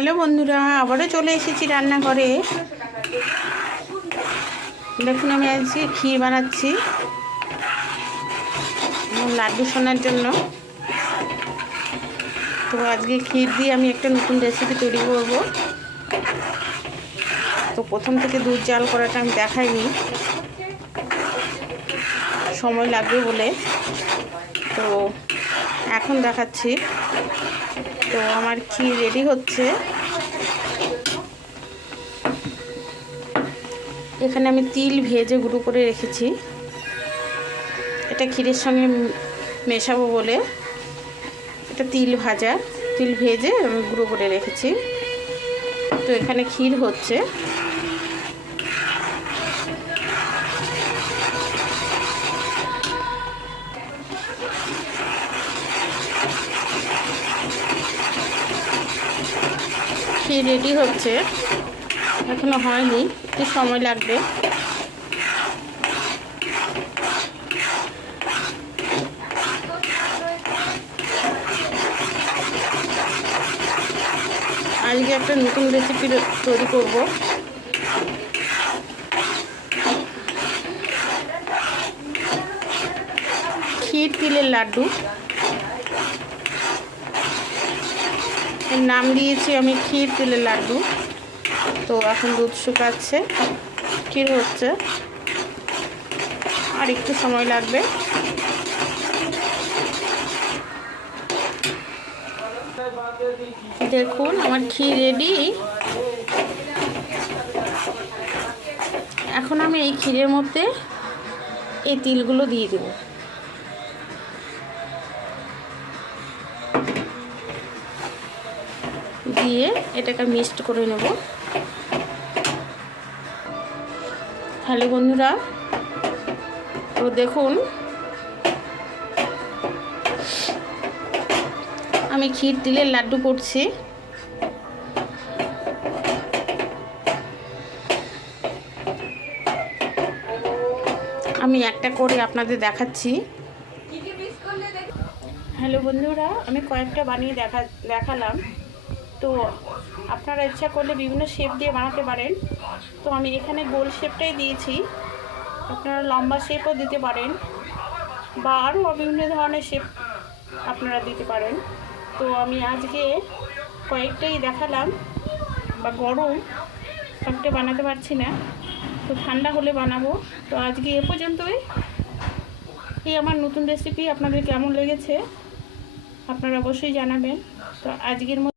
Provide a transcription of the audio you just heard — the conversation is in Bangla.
হ্যালো বন্ধুরা, আবারও চলে এসেছি রান্নাঘরে। দেখুন, আমি আজকে ক্ষীর বানাচ্ছি লাড্ডু সোনার জন্য। তো আজকে ক্ষীর দিয়ে আমি একটা নতুন রেসিপি তৈরি করব। তো প্রথম থেকে দুধ জাল করাটা আমি দেখাইনি, সময় লাগবে বলে। তো এখন দেখাচ্ছি। তো আমার ক্ষীর রেডি হচ্ছে। এখানে আমি তিল ভেজে গুঁড়ো করে রেখেছি, এটা ক্ষীরের সঙ্গে মেশাবো বলে। এটা তিল ভেজে আমি গুঁড়ো করে রেখেছি। তো এখানে ক্ষীর হচ্ছে। ক্ষীর রেডি হচ্ছে, এখনো হয়নি, একটু সময় লাগবে। আজকে একটা নতুন রেসিপি তৈরি করব। ক্ষীর তিলের লাড্ডু, এর নাম দিয়েছি আমি ক্ষীর তিলের লাড্ডু। তো এখন দুধ শুকাচ্ছে, ক্ষীর হচ্ছে, আর একটু সময় লাগবে। দেখুন, আমার ক্ষীর রেডি। এখন আমি এই ক্ষীরের মধ্যে এই তিলগুলো দিয়ে দেব। দিয়ে এটাকে মিক্সড করে নেব। হ্যালো বন্ধুরা, তো দেখুন, আমি ক্ষীর তিলের লাড্ডু করছি। আমি একটা করে আপনাদের দেখাচ্ছি। হ্যালো বন্ধুরা, আমি কয়েকটা বানিয়ে দেখালাম। তো আপনারা ইচ্ছা করলে বিভিন্ন শেপ দিয়ে বানাতে পারেন। তো আমি এখানে গোল শেপটাই দিয়েছি, আপনারা লম্বা শেপও দিতে পারেন, বা আরও বিভিন্ন ধরনের শেপ আপনারা দিতে পারেন। তো আমি আজকে কয়েকটাই দেখালাম, বা গরম সবটা বানাতে পারছি না, তো ঠান্ডা হলে বানাবো। তো আজকে এ পর্যন্তই। এই আমার নতুন রেসিপি আপনাদের কেমন লেগেছে আপনারা অবশ্যই জানাবেন। তো আজকের মতো